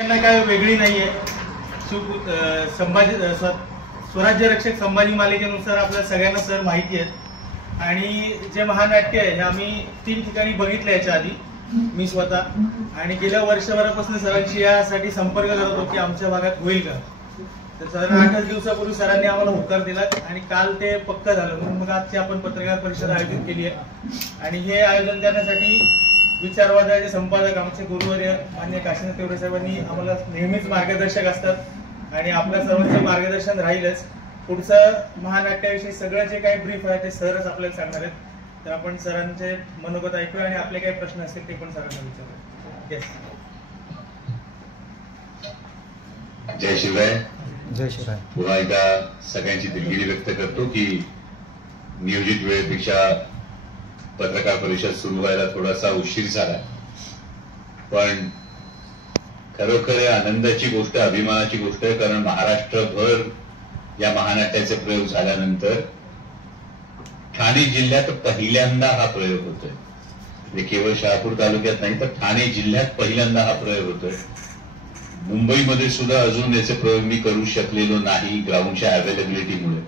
काय वेगळी नाहीये. संभाजी स्वराज्य रक्षक संभाजी मालिकेनुसार आपल्या सगळ्यांना सर माहिती आहेत आणि जे महानाट्य आहे हे आम्ही 3 ठिकाणी बघितलं याच्या आधी मी स्वतः, आणि गेल्या वर्षभरापासून सरांशी यासाठी संपर्क करत होतो की आमच्या भागात होईल का. तर साधारण 8 दिवसापूर्वी सरांनी आम्हाला होकार दिला आणि काल ते पक्क झालं. म्हणून मग आजची आपण पत्रकार परिषद आयोजित केली आहे आणि हे आयोजन करण्यासाठी विचारवादाचे संपादक आमचे गुरुवर्य मान्य काशीनाथ तेवढे साहेबांनी आम्हाला नेहमीच मार्गदर्शक असतात आणि आपल्या सर्वांचं मार्गदर्शन राहीलच. पुढचं महानाट्याविषयी सगळं जे काही ब्रीफ आहे ते सरच आपल्याला सांगणार आहेत. तर आपण सरांचे मनोगत ऐकूया आणि आपले काही प्रश्न असतील ते पण सरांना विचारूया. येस. जय शिवराय. जय शिवराय. पुन्हा एकदा सगळ्यांची दिलगिरी व्यक्त करतो की नियोजित वेळेपेक्षा पत्रकार परिषद सुरू व्हायला थोडासा उशीर झाला, पण खरोखर आनंदाची गोष्ट, अभिमानाची गोष्ट आहे. कारण महाराष्ट्रभर या महानाट्याचे प्रयोग झाल्यानंतर ठाणे जिल्ह्यात पहिल्यांदा हा प्रयोग होतोय. म्हणजे केवळ शहापूर तालुक्यात नाही तर ठाणे जिल्ह्यात पहिल्यांदा हा प्रयोग होतोय. मुंबईमध्ये सुद्धा अजून याचे प्रयोग मी करू शकलेलो नाही ग्राउंडच्या अवेलेबिलिटीमुळे.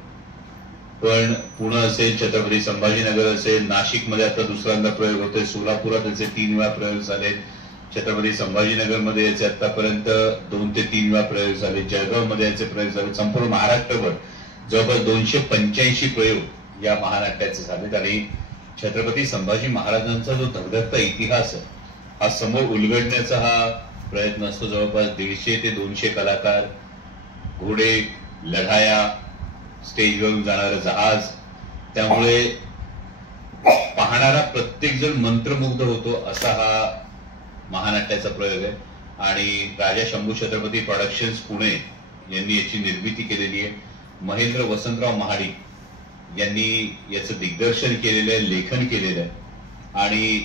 पण पुणे असेल, छत्रपती संभाजीनगर असेल, नाशिकमध्ये आता दुसऱ्यांदा प्रयोग होतोय, सोलापुरात याचे 3 वेळा प्रयोग झाले, छत्रपती संभाजीनगरमध्ये याचे आतापर्यंत 2 ते 3 वेळा प्रयोग झाले, जळगावमध्ये याचे प्रयोग झाले. संपूर्ण महाराष्ट्रभर जवळपास 285 प्रयोग या महानाट्याचे झालेत. आणि छत्रपती संभाजी महाराजांचा जो धगधगता इतिहास आहे हा समोर उलगडण्याचा हा प्रयत्न असतो. जवळपास 150 ते 200 कलाकार, घोडे, लढाया, स्टेजवरून जाणारं जहाज. त्यामुळे पाहणारा प्रत्येक जण मंत्रमुग्ध होतो असा हा महानाट्याचा प्रयोग आहे. आणि राजा शंभू छत्रपती प्रोडक्शन्स पुणे यांनी याची निर्मिती केलेली आहे. महेंद्र वसंतराव महाडिक यांनी याचं दिग्दर्शन केलेलं आहे, लेखन केलेलं आहे. आणि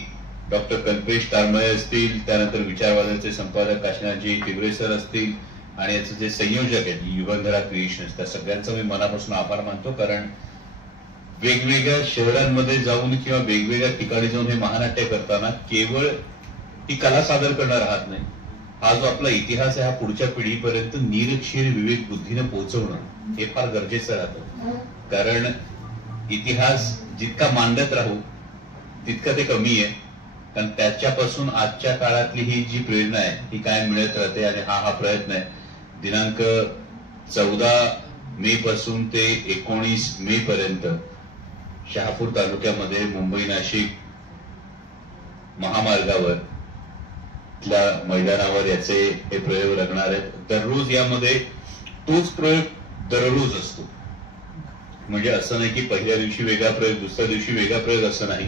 डॉक्टर कल्पेश तारमळे असतील, त्यानंतर विचारवादाचे संपादक काशीनाथजी तिवरे सर असतील आणि याचे जे संयोजक आहेत युगंधरा क्रिएशन्स, त्या सगळ्यांचा मी मनापासून आभार मानतो. कारण वेगवेगळ्या शहरांमध्ये जाऊन किंवा वेगवेगळ्या ठिकाणी जाऊन हे महानाट्य करताना केवळ ती कला सादर करणार आहात नाही, हा जो आपला इतिहास आहे हा पुढच्या पिढीपर्यंत नीरक्षीर विवेक बुद्धीनं पोहोचवणं हे फार गरजेचं राहतं. कारण इतिहास जितका मांडत राहू तितकं ते कमी आहे. कारण त्याच्यापासून आजच्या काळातली ही जी प्रेरणा आहे ही काय मिळत राहते. आणि हा प्रयत्न आहे. दिनांक 14 मे पासून ते 19 मे पर्यंत शहापूर तालुक्यामध्ये मुंबई नाशिक महामार्गावर मैदानावर याचे हे प्रयोग लागणार आहेत. दररोज यामध्ये तोच प्रयोग दररोज असतो. म्हणजे असं नाही की पहिल्या दिवशी वेगळा प्रयोग, दुसऱ्या दिवशी वेगळा प्रयोग असं नाही,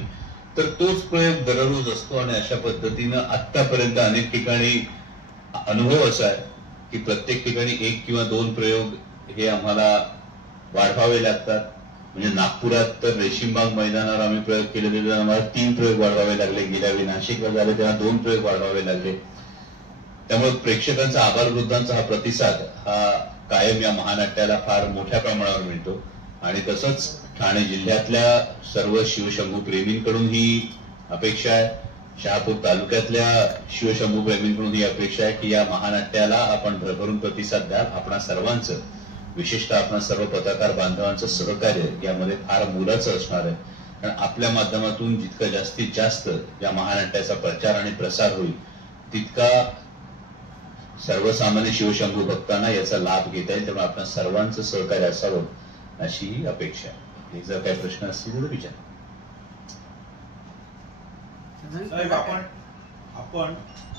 तर तोच प्रयोग दररोज असतो. आणि अशा पद्धतीनं आतापर्यंत अनेक ठिकाणी अनुभव असा आहे की प्रत्येक ठिकाणी 1 किंवा 2 प्रयोग हे आम्हाला वाढवावे लागतात. म्हणजे नागपुरात तर रेशीमबाग मैदानावर आम्ही प्रयोग केलेले आम्हाला 3 प्रयोग वाढवावे लागले. गेल्या वेळी नाशिकला झाले तेव्हा 2 प्रयोग वाढवावे लागले. त्यामुळे प्रेक्षकांचा, आभारवृद्धांचा हा प्रतिसाद हा कायम या महानाट्याला फार मोठ्या प्रमाणावर मिळतो. आणि तसंच ठाणे जिल्ह्यातल्या सर्व शिवशंभू प्रेमींकडून ही अपेक्षा आहे. शहापूर तालुक्यातल्या शिवशंभू प्रेमींकडून ही अपेक्षा आहे की या महानाट्याला आपण भरभरून प्रतिसाद द्याल. आपणा सर्वांचं, विशेषतः आपणा सर्व पत्रकार बांधवांचं सहकार्य यामध्ये फार मोलाचं असणार आहे. कारण आपल्या माध्यमातून जितकं जास्तीत जास्त या महानाट्याचा प्रचार आणि प्रसार होईल तितका सर्वसामान्य शिवशंभू भक्तांना याचा लाभ घेता येईल. त्यामुळे आपल्या सर्वांचं सहकार्य असावं अशी ही अपेक्षा आहे. जर काही प्रश्न असतील तर विचार. साहेब, आपण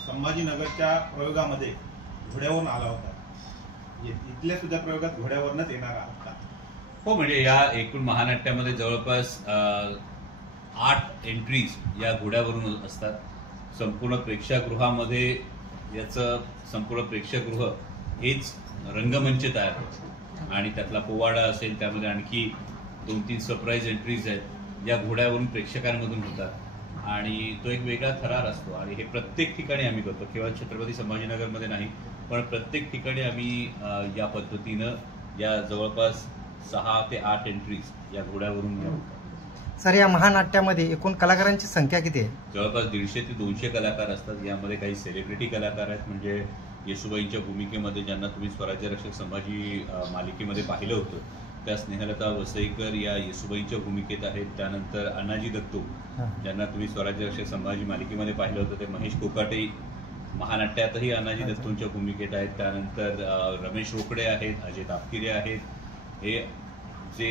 संभाजीनगरच्या प्रयोगामध्ये घोड्यावरून आला होता. इथल्या सुद्धा प्रयोगात घोड्यावरनच येणार आहात का? हो, म्हणजे या एकूण महानाट्यामध्ये जवळपास 8 एंट्रीज या घोड्यावरून असतात. संपूर्ण प्रेक्षागृहामध्ये याचं संपूर्ण प्रेक्षागृह हेच रंगमंच तयार होतं आणि त्यातला पोवाडा असेल, त्यामध्ये आणखी 2-3 सरप्राईज एंट्रीज आहेत या घोड्यावरून प्रेक्षकांमधून होतात आणि तो एक वेगळा थरार असतो. आणि हे प्रत्येक ठिकाणी आम्ही करतो, केवळ छत्रपती संभाजीनगरमध्ये नाही पण प्रत्येक ठिकाणी आम्ही या पद्धतीनं या जवळपास 6 ते 8 एंट्रीज या घोड्यावरून होतात. सर, या महानाट्यामध्ये एकूण कलाकारांची संख्या किती आहे? जवळपास 150 ते 200 कलाकार असतात. यामध्ये काही सेलिब्रिटी कलाकार आहेत, म्हणजे येसुबाईंच्या भूमिकेमध्ये ज्यांना तुम्ही स्वराज्य रक्षक संभाजी मालिकेमध्ये पाहिलं होतं, त्या स्नेहलता वसईकर या येसुबाईंच्या भूमिकेत आहेत. त्यानंतर अण्णाजी दत्तू ज्यांना तुम्ही स्वराज्य रक्षक संभाजी मालिकेमध्ये पाहिलं होतं, ते महेश कोकाटे महानाट्यातही अण्णाजी दत्तूंच्या भूमिकेत आहेत. त्यानंतर रमेश रोकडे आहेत, अजय तापकिरे आहेत. हे जे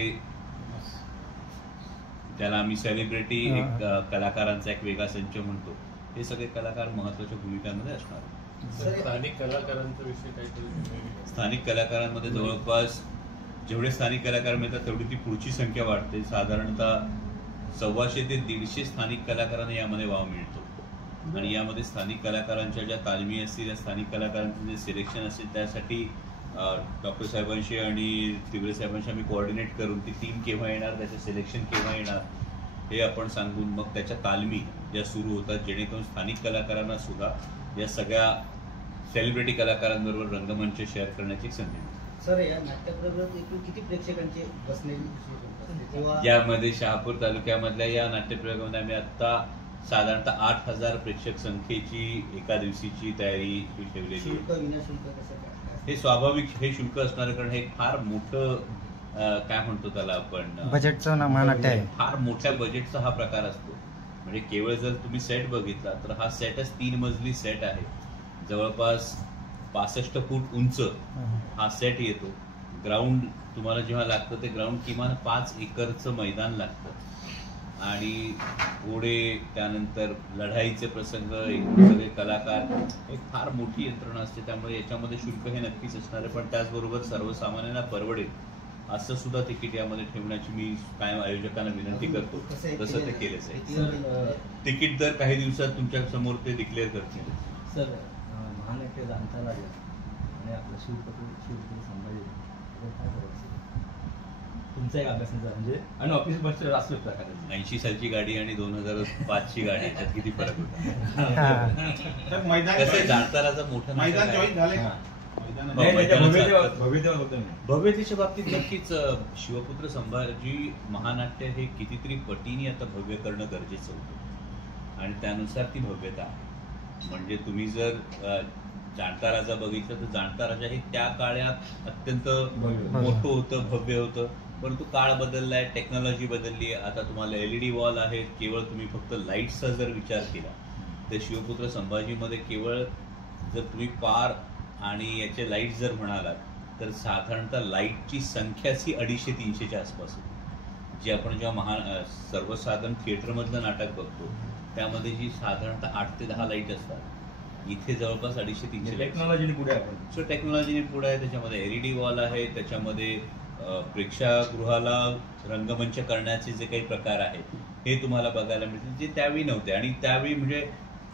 ज्याला आम्ही सेलिब्रिटी एक कलाकारांचा एक वेगळा संच म्हणतो, हे सगळे कलाकार महत्वाच्या भूमिकांमध्ये असणार आहेत. स्थानिक कलाकारांचा विषय काहीतरी स्थानिक कलाकारांमध्ये जवळपास जेवढे स्थानिक कलाकार मिळतात तेवढी ती पुढची संख्या वाढते. साधारणतः 125 ते 150 स्थानिक कलाकारांना यामध्ये वाव मिळतो. आणि यामध्ये स्थानिक कलाकारांच्या ज्या तालमी असतील, त्या स्थानिक कलाकारांचं जे सिलेक्शन असेल, त्यासाठी डॉक्टर साहेबांशी आणि तिगरे साहेबांशी आम्ही कोऑर्डिनेट करून ती टीम केव्हा येणार, त्याचं सिलेक्शन केव्हा येणार हे आपण सांगून मग त्याच्या तालमी ज्या सुरू होतात, जेणेकरून स्थानिक कलाकारांना सुद्धा या सगळ्या सेलिब्रिटी कलाकारांबरोबर रंगमंच शेअर करण्याची संधी मिळते. सर, या नाट्यप्रयोगात एकूण किती प्रेक्षकांचे बसण्याची? यामध्ये शहापूर तालुक्यामधल्या या नाट्यप्रयोगामध्ये आम्ही आता साधारणतः 8000 प्रेक्षक संख्येची एका दिवशीची तयारी ठेवलेली आहे. हे स्वाभाविक हे शुल्क असणार, कारण हे फार मोठं काय म्हणतो त्याला आपण, बजेटचं महानाट्य आहे. फार मोठ्या बजेटचा हा प्रकार असतो. म्हणजे केवळ जर तुम्ही सेट बघितला तर हा सेटच 3 मजली सेट आहे. जवळपास 65 फूट उंच हा सेट येतो. ग्राउंड तुम्हाला जेव्हा लागतं ते ग्राउंड किमान 5 एकरचं मैदान लागतं. आणि घोडे, त्यानंतर लढाईचे प्रसंग, सगळे कलाकार, एक फार मोठी यंत्रणा असते. त्यामुळे याच्यामध्ये शुल्क हे नक्कीच असणार आहे. पण त्याचबरोबर सर्वसामान्यांना परवडेल असं सुद्धा तिकीट यामध्ये ठेवण्याची मी कायम आयोजकांना विनंती करतो. तसं ते केलंच आहे. तिकीट दर काही दिवसात तुमच्या समोर ते डिक्लेअर करतील. सर, महानाट्य जाणता लागेल आणि आपलं शिवपुत्र संभाजी काय करायचं तुमचा एक अभ्यासाचा, म्हणजे आणि ऑफिस बस असं प्रकार 80 सालची गाडी आणि 2005ची गाडी याच्यात किती फरक होता. मैदान जाणताराचा मोठा मैदान चॉईस झाले का? भव्यतेच्या बाबतीत नक्कीच शिवपुत्र संभाजी महानाट्य हे कितीतरी पटीने आता भव्य करणं गरजेचं होतं आणि त्यानुसार ती भव्यता आहे. म्हणजे तुम्ही जर जाणता राजा बघितलं तर जाणता राजा हे त्या काळात अत्यंत मोठं होतं, भव्य होतं. परंतु काळ बदललाय, टेक्नॉलॉजी बदलली आहे. आता तुम्हाला LED वॉल आहेत. केवळ तुम्ही फक्त लाईट्सचा जर विचार केला तर शिवपुत्र संभाजीमध्ये केवळ जर तुम्ही पार आणि याचे लाईट जर म्हणालात तर साधारणतः लाईटची संख्याच ही 250-300च्या आसपास होती. जी आपण जेव्हा सर्वसाधारण थिएटरमधलं नाटक बघतो त्यामध्ये जी साधारणतः 8 ते 10 लाईट असतात, इथे जवळपास 250-300. टेक्नॉलॉजीने पुढे आपण सो टेक्नॉलॉजीने पुढे आहे. त्याच्यामध्ये LED वॉल आहे, त्याच्यामध्ये प्रेक्षागृहाला रंगमंच करण्याचे जे काही प्रकार आहेत हे तुम्हाला बघायला मिळतील, जे त्यावेळी नव्हते. आणि त्यावेळी म्हणजे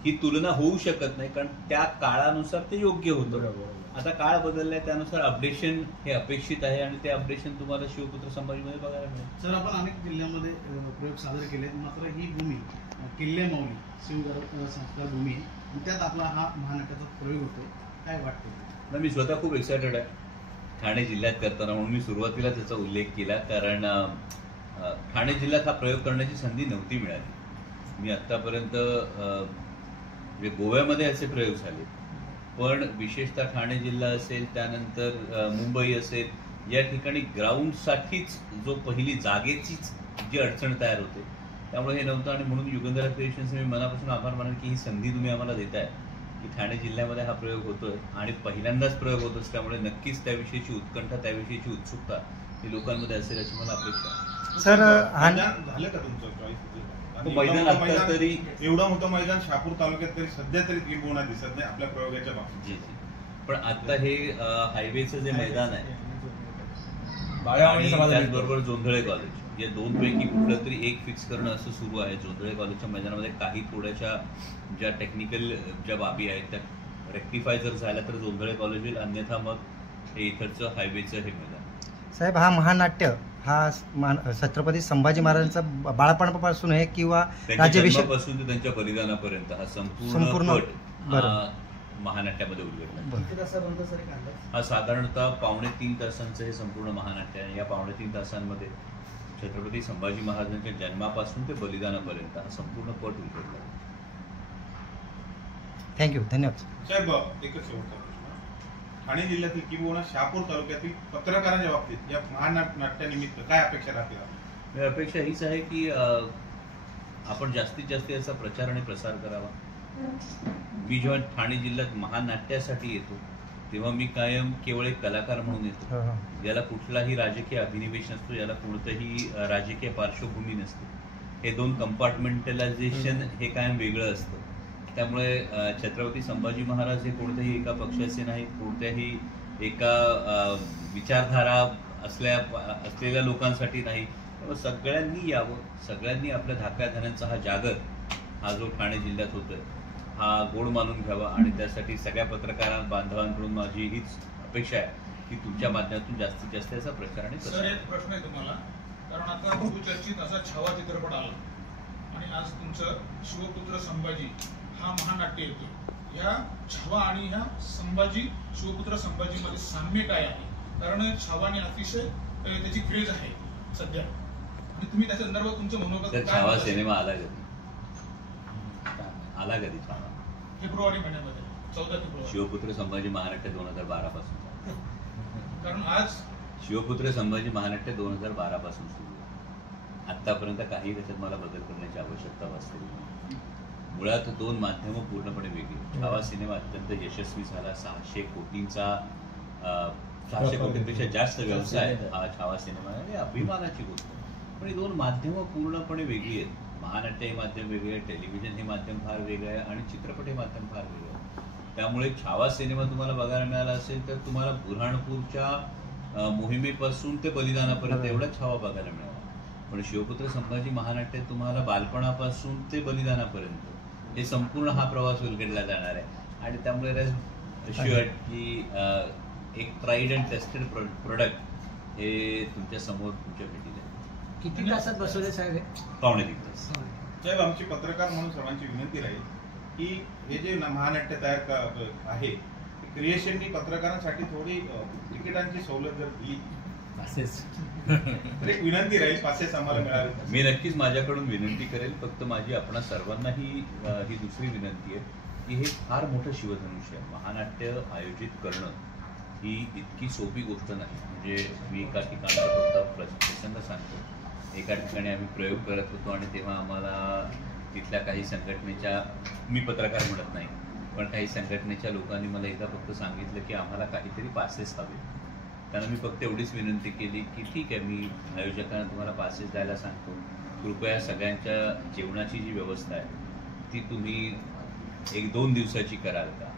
ही तुलना होऊ शकत नाही, कारण त्या काळानुसार ते योग्य होतं. आता काळ बदललाय, त्यानुसार अपडेशन हे अपेक्षित आहे आणि ते अपडेशन तुम्हाला शिवपुत्र संभाजीमध्ये बघायला मिळेल. सर, आपण अनेक जिल्ह्यांमध्ये प्रयोग सादर केले, मात्र ही भूमी किल्ले माऊली शिवगड संस्कार भूमी, त्यात आपला हा महानाट्याचा प्रयोग होतो. काय वाटतं? मी स्वतः खूप एक्सायटेड आहे ठाणे जिल्ह्यात करताना, म्हणून मी सुरुवातीला त्याचा उल्लेख केला. कारण ठाणे जिल्ह्यात हा प्रयोग करण्याची संधी नव्हती मिळाली. मी आत्तापर्यंत म्हणजे गोव्यामध्ये असे प्रयोग झाले, पण विशेषतः ठाणे जिल्हा असेल, त्यानंतर मुंबई असेल, या ठिकाणी ग्राउंडसाठीच जो पहिली जागेचीच जी अडचण तयार होते, त्यामुळे हे नव्हतं. आणि म्हणून युगंधरा क्रिएशन्सचे मी मनापासून आभार मानेन की ही संधी तुम्ही आम्हाला देताय की ठाणे जिल्ह्यामध्ये हा प्रयोग होतोय आणि पहिल्यांदाच प्रयोग होत असल्यामुळे नक्कीच त्याविषयीची उत्कंठा, त्याविषयीची उत्सुकता ही लोकांमध्ये असेल अशी मला अपेक्षा आहे. सर, झालं का तुमचं चॉईस? मैदान आता तरी एवढं मोठं मैदान शहापूर तालुक्यात तरी सध्या तरी किंबहुना दिसत नाही आपल्या प्रयोगाच्या बाबतीत. जी जी, पण आता हे हायवेचं जे मैदान आहे त्याचबरोबर जोंधळे कॉलेज, या दोनपैकी कुठलं तरी एक फिक्स करणं असं सुरू आहे. जोंधळे कॉलेजच्या मैदानामध्ये काही थोड्याशा ज्या टेक्निकल ज्या बाबी आहेत त्या रेक्टिफाय जर झाल्या तर जोंधळे कॉलेज होईल, अन्यथा मग हे इकडचं हायवेचं हे मैदान. साहेब, हा महानाट्य हा छत्रपती संभाजी महाराजांचा बाळपणापासून आहे किंवा राज्याभिषेकापासून ते त्यांच्या बलिदानापर्यंत हा संपूर्ण पट महानाट्यामध्ये उलगडला. हा साधारणतः 2.5-3 तासांचं हे संपूर्ण महानाट्य आहे. या 2.5-3 तासांमध्ये छत्रपती संभाजी महाराजांच्या जन्मापासून ते बलिदानापर्यंत हा संपूर्ण पट उलगडला. थँक्यू, धन्यवाद साहेब. एकच शेवटचा प्रश्न, ठाणे जिल्ह्यातील किंबहुना शहापूर तालुक्यातील पत्रकारांच्या बाबतीत या महानाट्यानिमित्त काय अपेक्षा राहतील? अपेक्षा हीच आहे की आपण जास्तीत जास्त याचा प्रचार आणि प्रसार करावा. मी जेव्हा ठाणे जिल्ह्यात महानाट्यासाठी येतो तेव्हा मी कायम केवळ एक कलाकार म्हणून येतो. याला कुठलाही राजकीय अभिनिवेश नसतो, याला कोणतंही राजकीय पार्श्वभूमी नसते. हे दोन कंपार्टमेंटलायझेशन हे कायम वेगळं असतं. त्यामुळे छत्रपती संभाजी महाराज हे कोणत्याही एका पक्षाचे नाहीत, कोणत्याही एका विचारधारा असलेल्या लोकांसाठी नाही. त्यामुळे सगळ्यांनी यावं, सगळ्यांनी आपल्या धाक्याधान्यांचा हा जागर हा जो ठाणे जिल्ह्यात होतोय हा गोड मानून घ्यावा. आणि त्यासाठी सगळ्या पत्रकार बांधवांकडून माझी हीच अपेक्षा आहे की तुमच्या माध्यमातून जास्तीत जास्त याचा प्रचार आणि सर, एक प्रश्न आहे तुम्हाला, कारण आता बहुचर्चित असा छावा चित्रपट आला आणि आज तुमचं शिवपुत्र संभाजी हा महानाट्य येतो. ह्या छावा आणि ह्या संभाजी शिवपुत्र संभाजी मध्ये साम्य काय आहे? कारण छावाने अतिशय त्याची क्रेज आहे सध्या, आणि तुम्ही त्याच्या संदर्भात तुमचं मनोगत काय? छावा सिनेमा आला कधी? छावा फेब्रुवारी महिन्यामध्ये 14 फेब्रुवारी. शिवपुत्र संभाजी महानाट्य 2012 पासून. कारण आज शिवपुत्र संभाजी महानाट्य 2012 पासून सुरू आहे. आतापर्यंत काही त्याच्यात मला बदल करण्याची आवश्यकता भासली. मुळात दोन माध्यमं पूर्णपणे वेगळी. छावा सिनेमा अत्यंत यशस्वी झाला. 600 कोटींपेक्षा जास्त व्यवसाय हा छावा सिनेमा आहे. अभिमानाची गोष्ट. पण ही दोन माध्यमं पूर्णपणे वेगळी आहेत. महानाट्य हे माध्यम वेगळे आहे, टेलिव्हिजन हे माध्यम फार वेगळं आहे आणि चित्रपट हे माध्यम फार वेगळं आहे. त्यामुळे छावा सिनेमा तुम्हाला बघायला मिळाला असेल तर तुम्हाला बुऱ्हाणपूरच्या मोहिमेपासून ते बलिदानापर्यंत एवढा छावा बघायला मिळाला. पण शिवपुत्र संभाजी महानाट्य तुम्हाला बालपणापासून ते बलिदानापर्यंत हे संपूर्ण हा प्रवास उलगडला जाणार आहे. आणि त्यामुळे शुअर की एक ट्राईड अँड टेस्टेड प्रोडक्ट हे तुमच्या समोर तुमच्या भेटीला आहे. किती तासात बसवले साहेब? 2.5 तास. साहेब, आमची पत्रकार म्हणून सर्वांची विनंती राहील की हे जे महानाट्य तयार आहे क्रिएशननी पत्रकारांसाठी थोडी तिकिटांची सवलत जर दिली तर एक विनंती राहील, पासेस आम्हाला मिळाले. मी नक्कीच माझ्याकडून विनंती करेल. फक्त माझी आपणा सर्वांनाही ही दुसरी विनंती आहे की हे फार मोठं शिवधनुष्य आहे. महानाट्य आयोजित करणं ही इतकी सोपी गोष्ट नाही. म्हणजे मी एका ठिकाणचा फक्त प्रसंग सांगतो. एका ठिकाणी आम्ही प्रयोग करत होतो आणि तेव्हा आम्हाला तिथल्या काही संघटनेच्या, मी पत्रकार म्हणत नाही पण काही संघटनेच्या लोकांनी मला एकदा फक्त सांगितलं की आम्हाला काहीतरी पासेस हवे. त्यांना मी फक्त एवढीच विनंती केली की ठीक आहे, मी आयोजकांना तुम्हाला पासेस द्यायला सांगतो, कृपया सगळ्यांच्या जेवणाची जी व्यवस्था आहे ती तुम्ही 1-2 दिवसाची कराल का?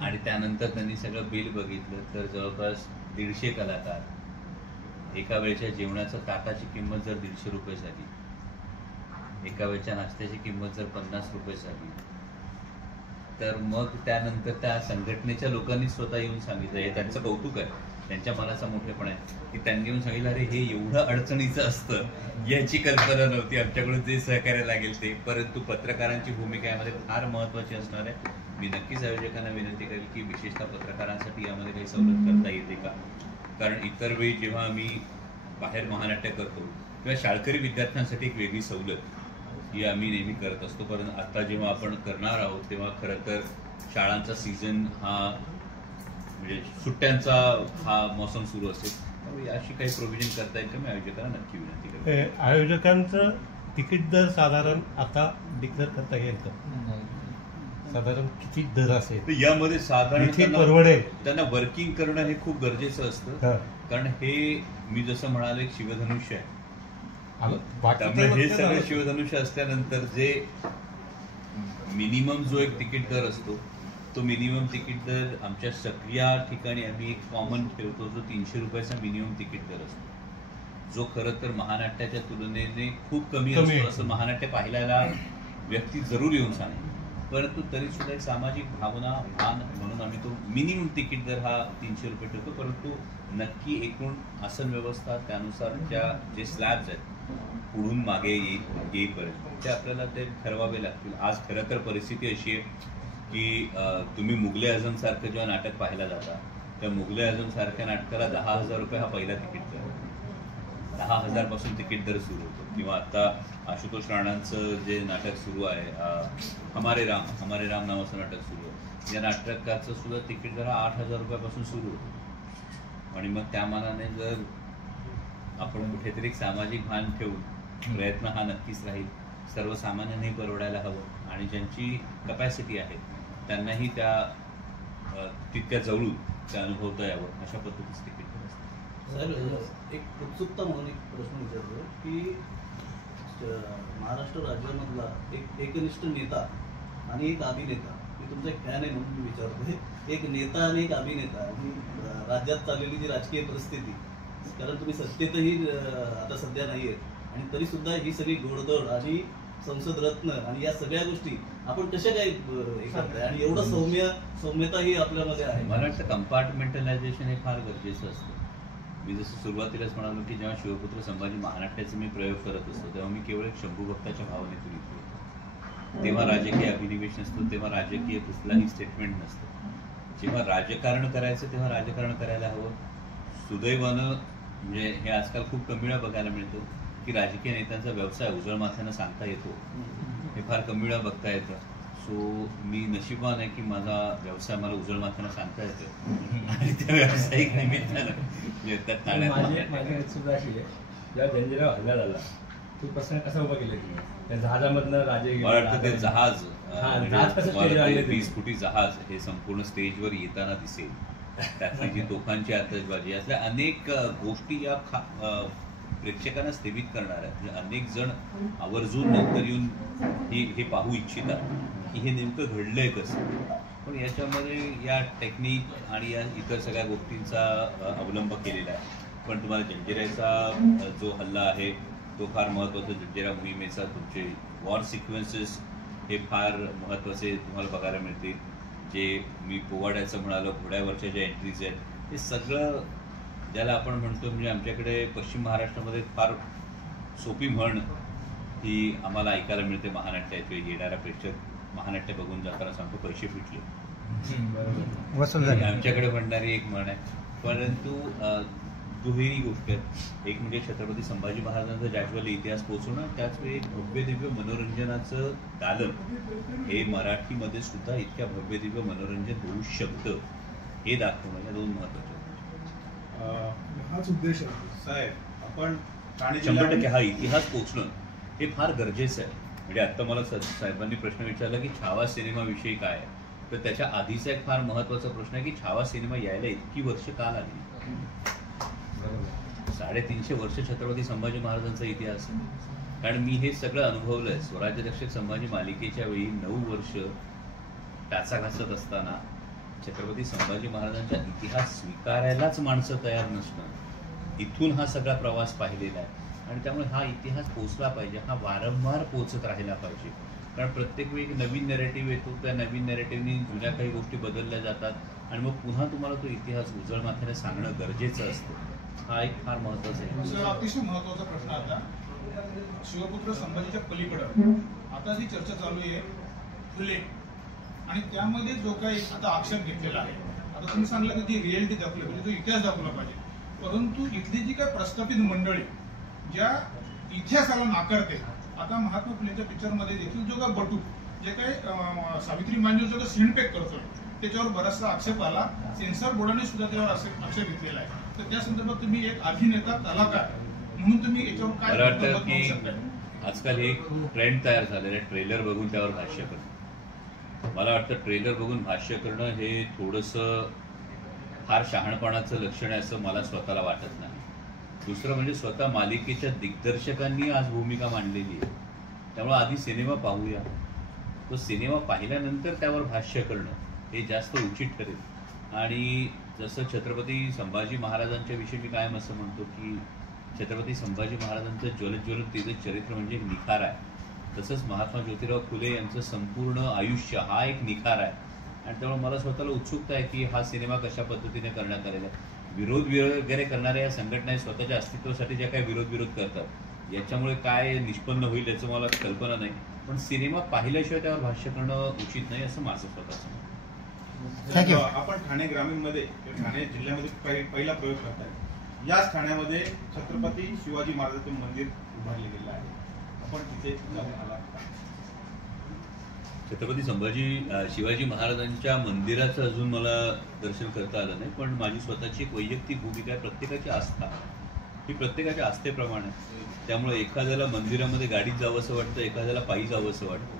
आणि त्यानंतर त्यांनी सगळं बिल बघितलं तर जवळपास 150 कलाकार, एका वेळच्या जेवणाच्या ताटाची किंमत जर 150 रुपये झाली, एका वेळच्या नाश्त्याची किंमत जर 50 रुपये झाली, तर मग त्यानंतर त्या संघटनेच्या लोकांनी स्वतः येऊन सांगितलं, हे त्यांचं कौतुक आहे, त्यांच्या मनाचा मोठेपणा आहे की त्यांनी येऊन सांगितलं अरे हे एवढं अडचणीचं असतं याची कल्पना नव्हती, आमच्याकडून जे सहकार्य लागेल ते. परंतु पत्रकारांची भूमिका यामध्ये फार महत्त्वाची असणार आहे. मी नक्कीच आयोजकांना विनंती करेल की विशेषतः पत्रकारांसाठी यामध्ये काही सवलत करता येते का? कारण इतर वेळी जेव्हा आम्ही बाहेर महानाट्य करतो किंवा शाळकरी विद्यार्थ्यांसाठी एक वेगळी सवलत ही आम्ही नेहमी करत असतो. परंतु आता जेव्हा आपण करणार आहोत तेव्हा खरं तर शाळांचा सीझन हा म्हणजे सुट्ट्यांचा हा मोसम सुरू असेल, त्यामुळे अशी काही प्रोव्हिजन करता येईल का? मी आयोजकांना नक्की विनंती करेन. आयोजकांचं तिकीट दर साधारण आता डिक्लेअर करता येईल का? साधारण किती दर असेल? तर यामध्ये साधारण परवडेल त्यांना वर्किंग करणं हे खूप गरजेचं असतं. कारण हे मी जसं म्हणालो एक शिवधनुष्य आहे. त्यामुळे हे सगळं शिवधनुष्य असल्यानंतर जे मिनिमम जो एक तिकीट दर असतो तो मिनिमम तिकीट दर आमच्या सगळ्या ठिकाणी आम्ही एक कॉमन ठेवतो, जो 300 रुपयाचा मिनिमम तिकीट दर असतो, जो खरं तर महानाट्याच्या तुलनेने खूप कमी असतो असं महानाट्य पाहिल्याला व्यक्ती जरूर येऊन सांगतो. परंतु तरी सुद्धा एक सामाजिक भावना भान म्हणून आम्ही तो मिनिमम तिकीट दर हा 300 रुपये ठेवतो. परंतु नक्की एकूण आसन व्यवस्था त्यानुसारच्या जे स्लॅब्स आहेत पुढून मागे येईपर्यंत ते आपल्याला ते ठरवावे लागतील. आज खरं तर परिस्थिती अशी आहे की तुम्ही मुघले आझम सारखं जेव्हा नाटक पाहायला जाता त्या मुघले आझम सारख्या नाटकाला 10,000 रुपये हा पहिला तिकीट दर, 10,000 पासून तिकीट दर सुरू होतो. किंवा आता आशुतोष राणांचं जे नाटक सुरू आहे हमारे राम नावाचं नाटक सुरू आहे या नाटकाचं सुद्धा तिकीट जरा 8,000 रुपयापासून सुरू होतं आणि मग त्या मानाने जर आपण कुठेतरी एक सामाजिक भान ठेवून प्रयत्न हा नक्कीच राहील. सर्वसामान्यांनाही परवडायला हवं आणि ज्यांची कपॅसिटी आहे त्यांनाही त्या तितक्या जवळून त्या अनुभवता यावं अशा पद्धतीचं तिकीट असतं. साहेब, एक उत्सुकता म्हणून एक प्रश्न विचारतो की महाराष्ट्र राज्यामधला एक एकनिष्ठ नेता आणि एक अभिनेता, मी तुमचा एक फॅन आहे म्हणून मी विचारतोय, एक नेता आणि एक अभिनेता आणि राज्यात चाललेली जी राजकीय परिस्थिती, कारण तुम्ही सत्तेतही आता सध्या नाही आहेत आणि तरी सुद्धा ही सगळी घोडदौड आणि संसद रत्न आणि या सगळ्या गोष्टी आपण कशा काय करताय आणि एवढं सौम्यताही आपल्यामध्ये आहे. मला वाटतं कंपार्टमेंटलायझेशन हे फार गरजेचं असतं. मी जसं सुरुवातीलाच म्हणालो की जेव्हा शिवपुत्र संभाजी महानाट्याचे मी प्रयोग करत असतो तेव्हा मी केवळ एक शंभू भक्ताच्या भावनेतून येतो. तेव्हा राजकीय अभिनिवेश नसतो, तेव्हा राजकीय कुठलाही स्टेटमेंट नसतं. जेव्हा राजकारण करायचं तेव्हा राजकारण करायला हवं. सुदैवानं म्हणजे हे आजकाल खूप कमी वेळा बघायला मिळतं की राजकीय नेत्यांचा व्यवसाय उजळ माथ्यानं सांगता येतो. हे फार कमी वेळा बघता येतं. सो मी नशिबान आहे की माझा व्यवसाय मला उजळ माथ्यानं सांगता येतो आणि त्या व्यावसायिक निमित्तानं माझी सुद्धा अशी आहे, जेव्हा जंजिरावर हल्ला झाला तो प्रश्न कसा उभा केला तुम्ही? त्या जहाजामधनं राजे मला वाटतं ते जहाज जहाज कसं स्टेजवर आणलं ते? 20 फुटी जहाज हे संपूर्ण स्टेजवर येताना दिसेल. त्यातली जी तोफांची आतषबाजी यातल्या अनेक गोष्टी या प्रेक्षकांना स्थगित करणार आहेत. म्हणजे अनेक जण आवर्जून नंतर येऊन हे पाहू इच्छितात की हे नेमकं घडलंय कसं. पण याच्यामध्ये या टेक्निक आणि या इतर सगळ्या गोष्टींचा अवलंब केलेला आहे. पण तुम्हाला जंजिऱ्याचा जो हल्ला आहे तो फार महत्त्वाचा. जंजिरा मोहिमेचा तुमचे वॉर सिक्वेन्सेस हे फार महत्त्वाचे तुम्हाला बघायला मिळतील. जे मी पोवाड्याचं म्हणालो, घोड्यावरच्या ज्या एंट्रीज आहेत हे सगळं ज्याला आपण म्हणतो म्हणजे आमच्याकडे पश्चिम महाराष्ट्रामध्ये फार सोपी म्हण ही आम्हाला ऐकायला मिळते महानाट्यात. येणारा प्रेक्षक महानाट्य बघून जाताना सांगतो पैसे फिटले वसूल झाले. आमच्याकडे म्हणणारी एक म्हण आहे. परंतु दुहेरी गोष्ट आहेत. एक म्हणजे छत्रपती संभाजी महाराजांचा ज्यावेळेला इतिहास पोहोचवणं, त्याचवेळी एक भव्य दिव्य मनोरंजनाचं दालन हे मराठीमध्ये सुद्धा इतक्या भव्य दिव्य मनोरंजन होऊ शकतं हे दाखवणं या दोन महत्त्वाच्या. हाच उद्देश आहे साहेब. आपण ठाणे 100% हा इतिहास पोचणं हे फार गरजेचं आहे. म्हणजे आता मला साहेबांनी प्रश्न विचारला की छावा सिनेमाविषयी काय आहे, तर त्याच्या आधीचा एक फार महत्त्वाचा प्रश्न आहे की छावा सिनेमा यायला इतकी वर्ष का लागली. 350 वर्ष छत्रपती संभाजी महाराजांचा इतिहास आहे. कारण मी हे सगळं अनुभवलंय. स्वराज्य रक्षक संभाजी मालिकेच्या वेळी 9 वर्ष टाचा घासत असताना छत्रपती संभाजी महाराजांचा इतिहास स्वीकारायलाच माणसं तयार नसणं, इथून हा सगळा प्रवास पाहिलेला आहे. आणि त्यामुळे हा इतिहास पोचला पाहिजे, हा वारंवार पोचत राहिला पाहिजे. कारण प्रत्येक वेळी नवीन नॅरेटिव्ह येतो, त्या नवीन नॅरेटिव्हनी जुन्या काही गोष्टी बदलल्या जातात आणि मग पुन्हा तुम्हाला तो इतिहास उजळ माथ्याने सांगणं गरजेचं असतं. हा एक फार महत्वाचा आहे. अतिशय महत्वाचा प्रश्न आता शिवपुत्र संभाजीच्या पलीकडं आता जी चर्चा चालू आहे फुले आणि त्यामध्ये जो काही आता आक्षेप घेतलेला आहे. आता तुम्ही सांगलं की जी रिएलिटी दाखवली पाहिजे, जो इतिहास दाखवला पाहिजे, परंतु इथली जी काही प्रस्थापित मंडळी ज्या इतिहासाला नाकारते. आता महात्मा फुलेच्या पिक्चरमध्ये देखील जो काय बटू जे काही सावित्री मांजूरचा जो सीनपेक करतोय त्याच्यावर बराचसा आक्षेप आला. सेन्सर बोर्डाने सुद्धा त्यावर आक्षेप घेतलेला आहे. तर त्या संदर्भात तुम्ही एक अभिनेता कलाकार म्हणून तुम्ही याच्यावर काय मला वाटतं की आजकाल एक ट्रेंड तयार झालेला आहे ट्रेलर बघून त्यावर भाष्य करणं. मला वाटतं ट्रेलर बघून भाष्य करणं हे थोडंसं फार शहाणपणाचं लक्षण आहे असं मला स्वतःला वाटत नाही. दुसरं म्हणजे स्वतः मालिकेच्या दिग्दर्शकांनी आज भूमिका मांडलेली आहे. त्यामुळे आधी सिनेमा पाहूया, तो सिनेमा पाहिल्यानंतर त्यावर भाष्य करणं हे जास्त उचित ठरेल. आणि जसं छत्रपती संभाजी महाराजांच्या विषयी मी कायम असं म्हणतो की छत्रपती संभाजी महाराजांचं ज्वलत तिचं चरित्र म्हणजे एक निखार आहे. तसंच महात्मा ज्योतिराव फुले यांचं संपूर्ण आयुष्य हा एक निखार आहे. आणि त्यामुळे मला स्वतःला उत्सुकता आहे की हा सिनेमा कशा पद्धतीने करण्यात आलेला आहे. विरोध वगैरे करणाऱ्या या संघटना स्वतःच्या अस्तित्वासाठी ज्या काही विरोध करतात याच्यामुळे काय निष्पन्न होईल याचं मला कल्पना नाही. पण सिनेमा पाहिल्याशिवाय त्यावर भाष्य करणं उचित नाही असं माझं स्वतःचं मत. थँक्यू. आपण ठाणे ग्रामीणमध्ये ठाणे जिल्ह्यामध्ये पहिला प्रयोग करताय. याच ठाण्यामध्ये छत्रपती शिवाजी महाराजांचं मंदिर उभारले गेलं आहे. आपण तिथे जाऊन आला. छत्रपती शिवाजी महाराजांच्या मंदिराचं अजून मला दर्शन करता आलं नाही, पण माझी स्वतःची एक वैयक्तिक भूमिका आहे. प्रत्येकाची आस्था ही प्रत्येकाच्या आस्थेप्रमाणे आहे. त्यामुळे एखाद्याला मंदिरामध्ये गाडीत जावंसं वाटतं, एखाद्याला पायी जावंसं वाटतं.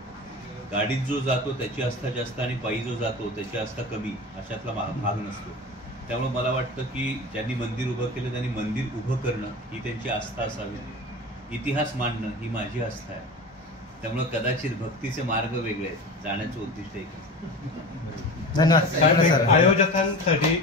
गाडीत जो जातो त्याची आस्था जास्त आणि पायी जो जातो त्याची आस्था कमी, अशातला भाग नसतो. त्यामुळे मला वाटतं की ज्यांनी मंदिर उभं केलं त्यांनी मंदिर उभं करणं ही त्यांची आस्था असावी. इतिहास मांडणं ही माझी आस्था आहे. त्यामुळे कदाचित भक्तीचे मार्ग वेगळे आहेत, जाण्याचं उद्दिष्ट एकच. धन्यवाद. आयोजकांसाठी